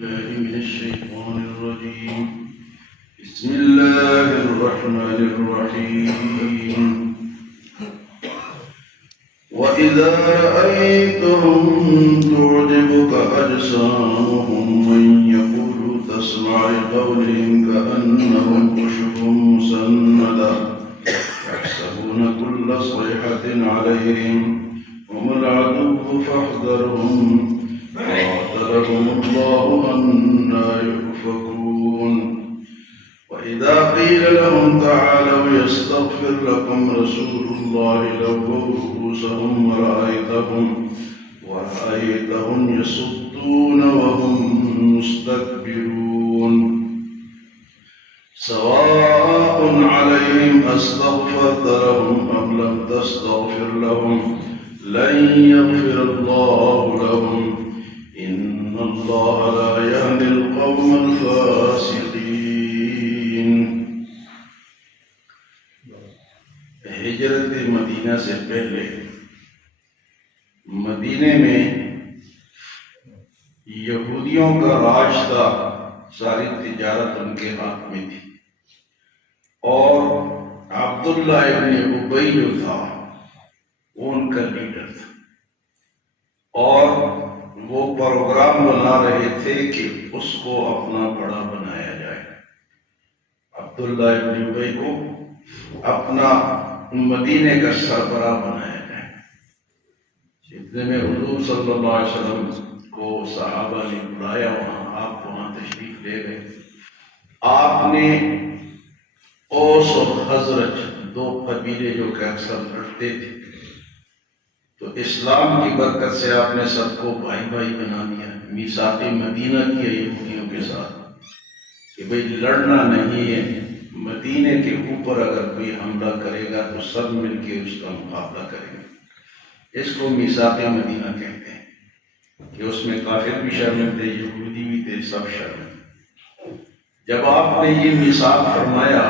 الله من الشيطان الرجيم. بسم الله الرحمن الرحيم. وإذا رأيتهم تعجبك أجسامهم وإن يقولوا تسمع لقولهم كأنهم خشب مسندة يحسبون كل صيحة عليهم هم العدو فاحذرهم قاتلهم الله أنى يؤفكون. وإذا قيل لهم تعالوا يستغفر لكم رسول الله لووا رؤوسهم ورأيتهم يصدون وهم مستكبرون. سواء عليهم أستغفرت لهم أم لم تستغفر لهم لن يغفر الله لهم إن الله لا يهدي القوم الفاسقين. ہجرت مدینہ سے پہلے مدینے میں یہودیوں کا راج تھا، ساری تجارت ان کے ہاتھ میں تھی، اور عبداللہ ابن ابی جو تھا وہ ان کا لیڈر تھا، اور وہ پروگرام بنا رہے تھے کہ اس کو اپنا بڑا بنایا جائے، عبداللہ ابن ابی کو اپنا مدینے کا سربراہ بنایا جائے۔ اتنے میں حضور صلی اللہ علیہ وسلم کو صحابہ نے بلایا، آپ وہاں تشریف لے گئے۔ آپ نے اوس اور خزرج دو قبیلے جو کہ اکثر لڑتے تھے، تو اسلام کی برکت سے آپ نے سب کو بھائی بھائی بنا دیا، میثاق مدینہ کیا یہودیوں کے ساتھ کہ بھئی لڑنا نہیں ہے، مدینے کے اوپر اگر کوئی حملہ کرے گا تو سب مل کے اس کا مقابلہ کریں گے۔ اس کو میثاق مدینہ کہتے ہیں کہ اس میں کافر بھی شامل تھے، یہودی بھی تھے، سب شامل تھے۔ جب آپ نے یہ میثاق فرمایا،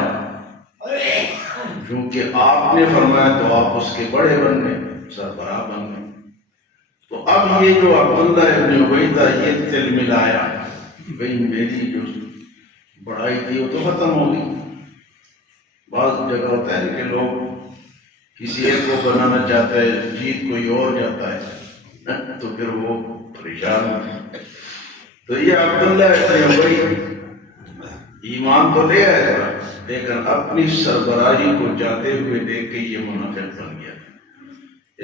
کیونکہ آپ نے فرمایا تو آپ اس کے بڑے بن گئے، سربراہ بن گئے، تو اب یہ جو عبداللہ ابن ابی تھا یہ دل ملایا، بھئی میری جو بڑائی تھی وہ تو ختم ہو گئی۔ بعض جگہ ہوتا ہے کہ لوگ کسی ایک کو بنانا چاہتا ہے، جیت کوئی اور جاتا ہے تو پھر وہ پریشان ہوتے ہیں۔ تو یہ عبداللہ ابن ابی ایمان تو لے آیا تھا، لیکن اپنی سربراہی کو جاتے ہوئے دیکھ کے یہ منافق بن گیا تھا،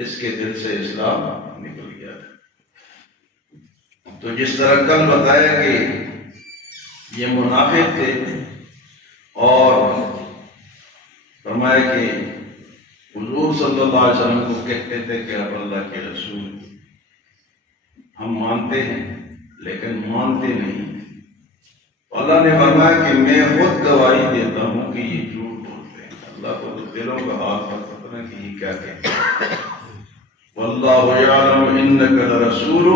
اس کے دل سے اسلام نکل گیا تھا۔ تو جس طرح کل بتایا کہ یہ منافق تھے، اور فرمایا کہ حضور صلی اللہ علیہ وسلم کو کہتے تھے کہ اب اللہ کے رسول ہم مانتے ہیں لیکن مانتے نہیں۔ اللہ نے فرمایا کہ میں خود گواہی دیتا ہوں کہ یہ جھوٹ بولتے ہیں۔ اللہ کو تو دلوں کا حال پتہ ہے کہ یہ کیا کہتے ہیں۔ واللہ یعلم انک لرسول،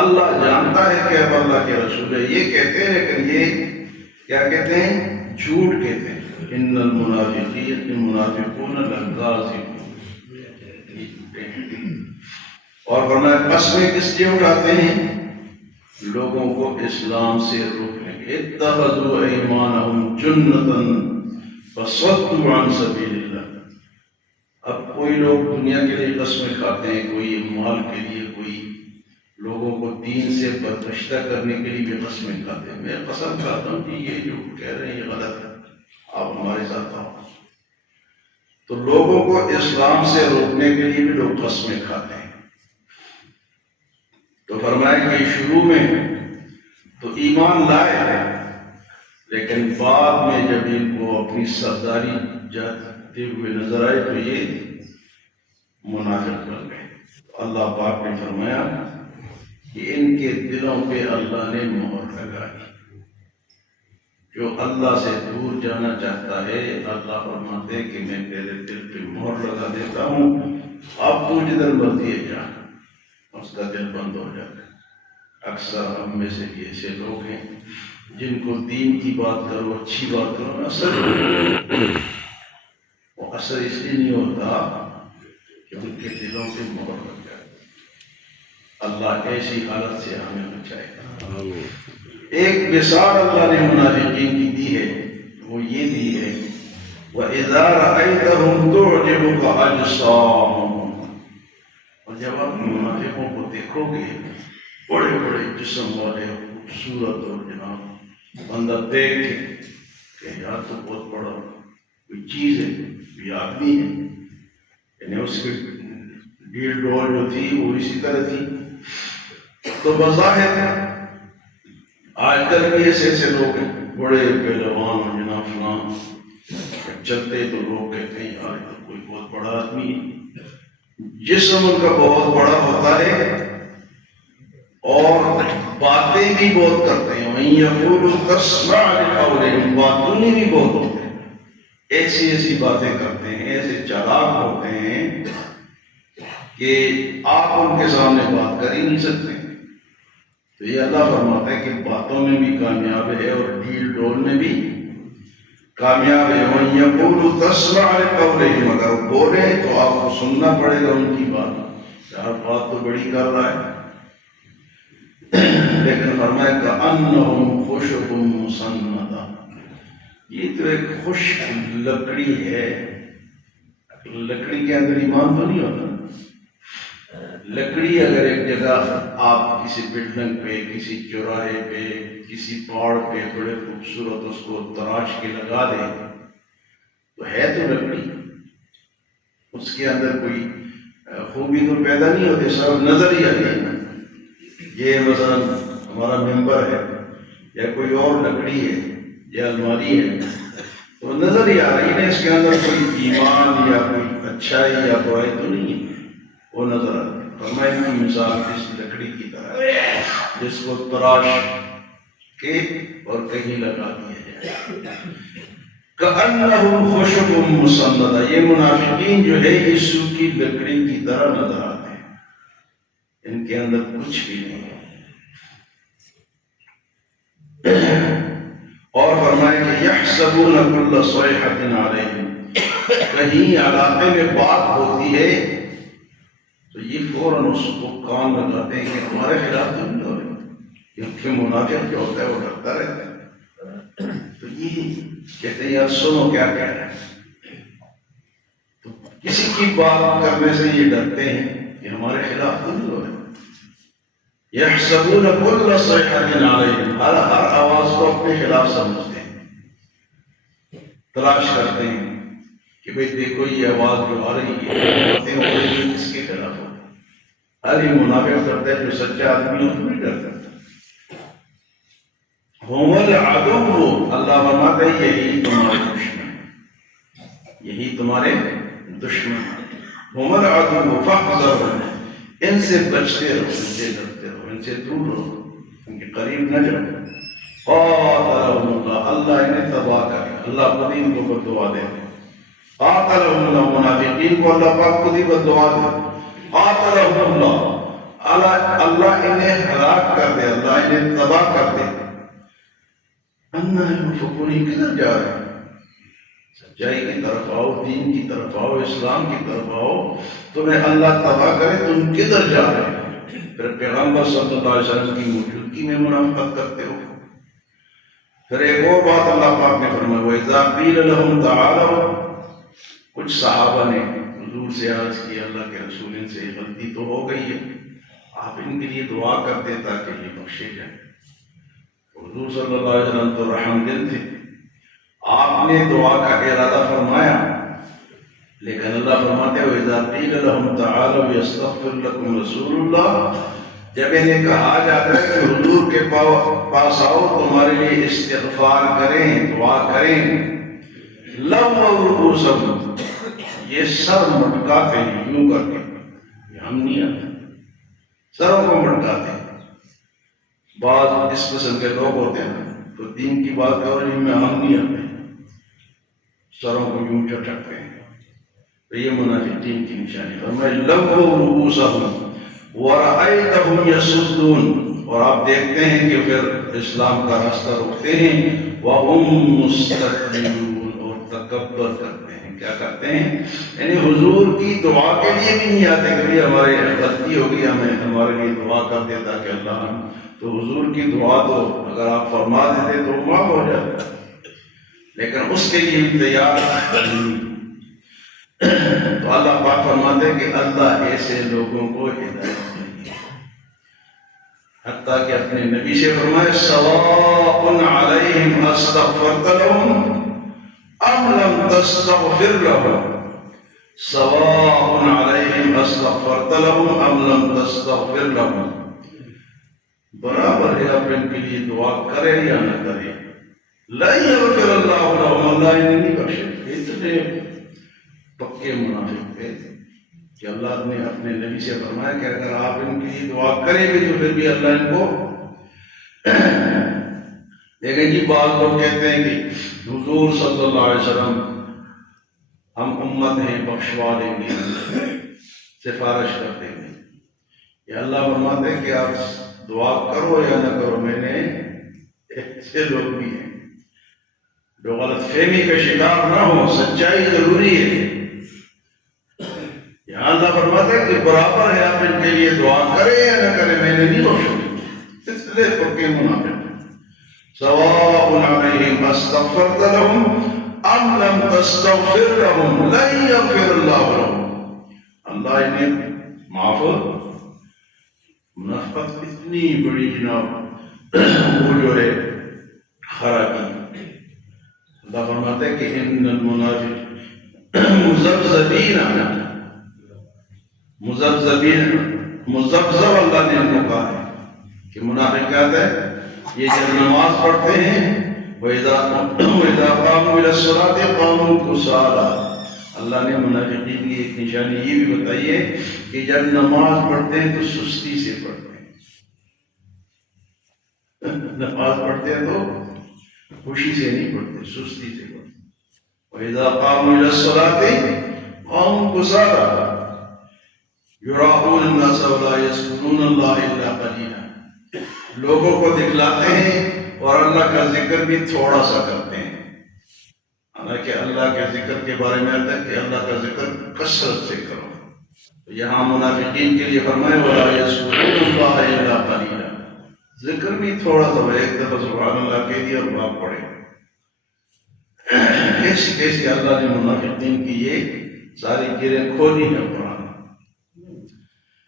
اللہ جانتا ہے کہ اب اللہ کے رسول ہے، یہ کہتے ہیں لیکن یہ کیا کہتے ہیں؟ جھوٹ کہتے ہیں۔ ان المنافقون لکاذبون، اور فرمایا قسمیں کس لیے اٹھاتے ہیں؟ لوگوں کو اسلام سے روکنے کے۔ اتخذوا ایمانہم جنۃ فصدوا عن سبیل اللہ۔ اب کوئی لوگ دنیا کے لیے قسمیں کھاتے ہیں، کوئی مال کے لیے، کوئی لوگوں کو دین سے برگشتہ کرنے کے لیے بھی قسمیں کھاتے ہیں۔ میں قسم کھاتا ہوں کہ یہ جو کہہ رہے ہیں یہ غلط ہے، آپ ہمارے ساتھ آؤ۔ تو لوگوں کو اسلام سے روکنے کے لیے بھی لوگ قسمیں کھاتے ہیں۔ تو فرمایا کہ شروع میں تو ایمان لائے، لیکن بعد میں جب ان کو اپنی سرداری جاتے ہوئے نظر آئے تو یہ منافق بن گئے۔ اللہ پاک نے فرمایا کہ ان کے دلوں پہ اللہ نے مہر لگا دی۔ جو اللہ سے دور جانا چاہتا ہے، اللہ فرماتے کہ میں تیرے دل پہ مہر لگا دیتا ہوں، اب تو جدھر مرضی ہے جا، اس کا دل بند ہو جاتا ہے۔ اکثر ہم میں سے بھی ایسے لوگ ہیں جن کو دین کی بات کرو، اچھی بات کرو، اثر اس لیے نہیں ہوتا کہ ان کے دلوں پہ مہر لگ جائے۔ اللہ ایسی حالت سے ہمیں بچائے۔ ایک مثال اللہ نے منافقین کی دی ہے، وہ یہ دی ہے وَإِذَا رَأَيْتَهُمْ تُعْجِبُكَ أَجْسَامُهُمْ، اور جب آپ منافقوں کو دیکھو گے بڑے بڑے جسم والے خوبصورت، اور جناب بندہ دیکھے کہ یار تو بہت بڑا کوئی چیز ہے، کوئی آدمی ہے، یعنی اس کی ڈیل ڈول جو تھی وہ اسی طرح تھی، تو بظاہر آج کل بھی ایسے لوگ ہیں بڑے پہلوان اور جناب فلان، چلتے تو لوگ کہتے ہیں یار تو کوئی بہت بڑا آدمی ہے، جسم ان کا بہت بڑا ہوتا ہے اور باتیں بھی بہت کرتے ہیں، وہیں یقولوا تسمع لقولہم، باتوں میں بھی بہت ہوتے ہیں، ایسی ایسی باتیں کرتے ہیں، ایسے چالاک ہوتے ہیں کہ آپ ان کے سامنے بات کر ہی نہیں سکتے۔ تو یہ اللہ فرماتا ہے کہ باتوں میں بھی کامیاب ہے اور ڈیل ڈول میں بھی کامیاب ہے۔ وَإِن يَقُولُوا تَسْمَعْ لِقَوْلِهِمْ، اگر وہ بولے تو آپ کو سننا پڑے گا ان کی بات، یار بات تو بڑی کر رہا ہے، لیکن فرمایا كَأَنَّهُمْ خُشُبٌ مُّسَنَّدَةٌ، یہ تو ایک خشک لکڑی ہے، لکڑی کے اندر ایمان تو نہیں ہوتا۔ لکڑی اگر ایک جگہ آپ کسی بلڈنگ پہ، کسی چوراہے پہ، کسی پہاڑ پہ بڑے خوبصورت اس کو تراش کے لگا دیں تو ہے تو لکڑی، اس کے اندر کوئی خوبی تو پیدا نہیں ہوتی، سب نظر ہی آتی ہے۔ یہ مثلا ہمارا ممبر ہے یا کوئی اور لکڑی ہے یا الماری ہے تو نظر ہی آ رہی ہے، اس کے اندر کوئی ایمان یا کوئی اچھائی یا برائی تو نہیں ہے، وہ نظر آتی ہے۔ فرمایا کی مثال اس لکڑی کی طرح جس کو تراش کے اور کہیں لگا دیا جائے، کأنہم خشب مسندہ، یہ منافقین جو ہے یہ سوکھی لکڑی کی طرح نظر آتے ہیں، ان کے اندر کچھ بھی نہیں ہے۔ اور فرمائے کہ یحسبون کل صیحۃ علیہم، کہیں علاقے میں بات ہوتی ہے تو یہ فوراً اس کو کان لگاتے ہیں کہ ہمارے خلاف تو نہیں ہو رہے، کیونکہ منافق جو ہوتا ہے وہ ڈرتا رہتا ہے، تو یہ کہتے ہیں یار سنو کیا کہہ رہے ہیں، تو کسی کی بات کرنے سے یہ ڈرتے ہیں کہ ہمارے خلاف تو نہیں ہو رہے۔ یحسبون کل صیحۃ علیہم، ہر آواز کو اپنے خلاف سمجھتے ہیں، تلاش کرتے ہیں کہ بھئی دیکھو یہ آواز جو آ رہی ہے کس کے خلاف ہو، ہر ہی منافق کرتا ہے، جو سچا آدمی ہے نہیں ڈرتا۔ ہم العدو، اللہ فرماتا ہے یہی تمہارے دشمن، یہی تمہارے دشمن، ہم العدو فاحذرهم، ان سے بچتے رہو، ان سے ڈرتے رہو، ان سے دور رہو، ان کے قریب نہ جاؤ۔ قاتلهم اللہ، اللہ انہیں تباہ کرے، اللہ خود ان کو بددعا دے، قاتلهم اللہ، منافقین کو اللہ پاک خود ہی بددعا دے، قاتلهم اللہ، اللہ انہیں ہلاک کر دے، اللہ انہیں تباہ کر دے۔ انا یؤفکون، کدھر جا رہے ہیں؟ سچائی کی طرف آؤ، دین کی طرف آؤ، اسلام کی طرف آؤ، تمہیں اللہ تباہ کرے، تم کدھر جا رہے ہیں؟ پھر پیغمبر صلی اللہ علیہ وسلم کی موجودگی میں منافقت کرتے ہو۔ پھر ایک اور بات اللہ پاک نے فرمایا وَإِذَا قِيلَ لَهُمْ تَعَالَوْا، کچھ صحابہ نے حضور سے عرض کی اللہ کے رسول ان سے غلطی تو ہو گئی ہے، آپ ان کے لیے دعا کرتے تاکہ یہ بخشے جائیں۔ حضور صلی اللہ علیہ وسلم تو رحم دل تھے، آپ نے دعا کا ارادہ فرمایا، لیکن اللہ فرماتے ہیں وَإِذَا قِيلَ لَهُمْ تَعَالَوْا يَسْتَغْفِرْ لَكُمْ رَسُولُ اللَّهِ، جب انہیں کہا جاتا ہے کہ حضور کے پاس آؤ تمہارے لیے استغفار کریں، دعا کریں، لَوَّوْا رُءُوسَهُمْ، یہ سر مٹکاتے ہیں یوں کر کے، یہ ہم نہیں آتے، سروں کو مٹکاتے ہیں۔ بعض اس قسم کے لوگ ہوتے ہیں تو دین کی بات کرنے میں ہم نہیں آتے، سروں کو یوں چٹکتے ہیں، تو یہ منافقین کی نشانی۔ فرمائے لَوَّوْا رُءُوسَهُمْ وَرَأَيْتَهُمْ يَصُدُّونَ، اور آپ دیکھتے ہیں کہ پھر اسلام کا راستہ روکتے ہیں، وَهُمْ مُسْتَكْبِرُونَ، اور تکبر کرتے ہیں، کیا کرتے ہیں؟ یعنی حضور کی دعا کے لیے بھی نہیں آتے کہ بھائی ہمارے غلطی ہوگی ہمیں ہمارے لیے دعا کر دے تاکہ اللہ ہم تو حضور کی دعا تو اگر آپ فرما دیتے تو معاف ہو جاتا، لیکن اس کے لیے بھی تیار نہیں۔ تو اللہ پاک فرماتے ہیں کہ اللہ ایسے لوگوں کو ہدایت نہیں ہے، حتیٰ کہ اپنے نبی سے فرمائے سواء علیہم استغفرت لهم ام لم تستغفر لهم، سواء علیہم استغفرت لهم ام لم تستغفر لهم، برابر ہے آپ ان کے لیے دعا کرے یا نہ کرے، لا یغفر اللہ لهم، اللہ انہیں نہیں بخشے۔ اتنے پکے منافق تھے کہ اللہ نے اپنے نبی سے فرمایا کہ اگر آپ ان کے لیے دعا کریں گے تو پھر بھی اللہ ان کو لیکن جی بعض لوگ کہتے ہیں کہ حضور صلی اللہ علیہ وسلم ہم امت ہیں بخشوا دیں گے، سفارش کر دیں گے، یا اللہ فرماتے ہیں کہ آپ دعا کرو یا نہ کرو، میں نے ایسے لوگ بھی ہیں جو غلط فہمی کا شکار نہ ہو، سچائی ضروری ہے۔ یہاں اللہ فرماتا ہے کہ برابر ہے آپ ان کے لیے دعا کریں یا نہ کریں، میں نے نہیں روشن، اس لیے پکے منافق۔ سواء علیہم استغفرت لهم ام لم تستغفر لهم لن یغفر اللہ لهم، اللہ انہیں معاف۔ منافقت اتنی بڑی جناب وہ جو ہے خرابی، اللہ فرماتا ہے کہ ان المنافق مذبذب اللہ نے ان کو کہا ہے کہ منافق کیا ہے، یہ جب نماز پڑھتے ہیں وَإِذَا قَامُوا إِلَى الصَّلَاةِ قَامُوا كُسَالَىٰ، اللہ نے منافقین کی ایک نشانی یہ بھی بتائی ہے کہ جب نماز پڑھتے ہیں تو سستی سے پڑھتے ہیں، نماز پڑھتے ہیں تو خوشی سے نہیں پڑھتے، سستی سے پڑھتے ہیں۔ وَإِذَا قَامُوا إِلَى الصَّلَاةِ قَامُوا كُسَالَىٰ يُرَاءُونَ النَّاسَ وَلَا يَذْكُرُونَ اللَّهَ إِلَّا قَلِيلًا، لوگوں کو دکھلاتے ہیں اور اللہ کا ذکر بھی تھوڑا سا کرتے ہیں، حالانکہ اللہ کے ذکر کے بارے میں آتا ہے کہ اللہ کا ذکر کثرت سے کرو۔ یہاں منافقین کے لیے فرمائے وَلَا يَذْكُرُونَ اللَّهَ إِلَّا قَلِيلًا، ذکر بھی تھوڑا سا، ایک دفعہ سبحان اللہ کہہ دیا اور باپ پڑے۔ کیسی کیسی اللہ نے منافقین کی یہ ساری گریں کھولی ہے قرآن۔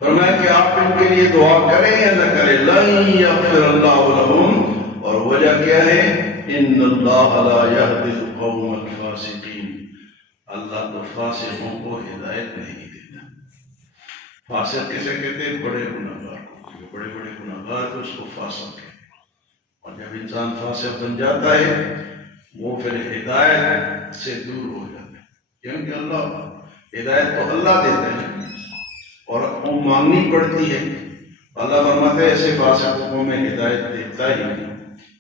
فرمایا کہ آپ ان کے لیے دعا کریں یا نہ کریں، لن یغفر اللہ لهم، اور وجہ کیا ہے، ان اللہ لا یہدی القوم الفاسقین، اللہ تو فاسقوں کو ہدایت نہیں دیتا۔ فاسق کسے کہتے ہیں؟ بڑے گناہگار کو، بڑے بڑے گناہگار تو اس کو فاسق کہتے ہیں، اور جب انسان فاسق بن جاتا ہے وہ پھر ہدایت سے دور ہو جاتا ہے، کیونکہ اللہ ہدایت تو اللہ دیتا ہے اور وہ مانگنی پڑتی ہے۔ اللہ فرماتا ہے ایسے فاسقوں کو میں ہدایت دیتا ہی نہیں،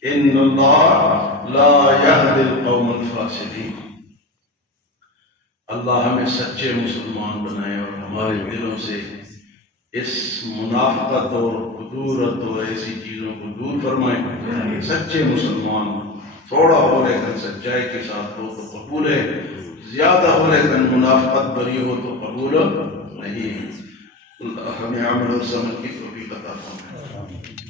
ان اللہ لا یہدی القوم الفاسقین۔ اللہ ہمیں سچے مسلمان بنائے اور ہمارے دلوں سے اس منافقت اور خدورت اور ایسی چیزوں کو دور فرمائے۔ سچے مسلمان تھوڑا ہو لیکن سچائی کے ساتھ ہو تو قبول ہے، زیادہ ہو لیکن منافقت بری ہو تو قبول نہیں ہے۔ اللہ ہمیں عمل و سمجھ کی توفیق عطا فرمائے۔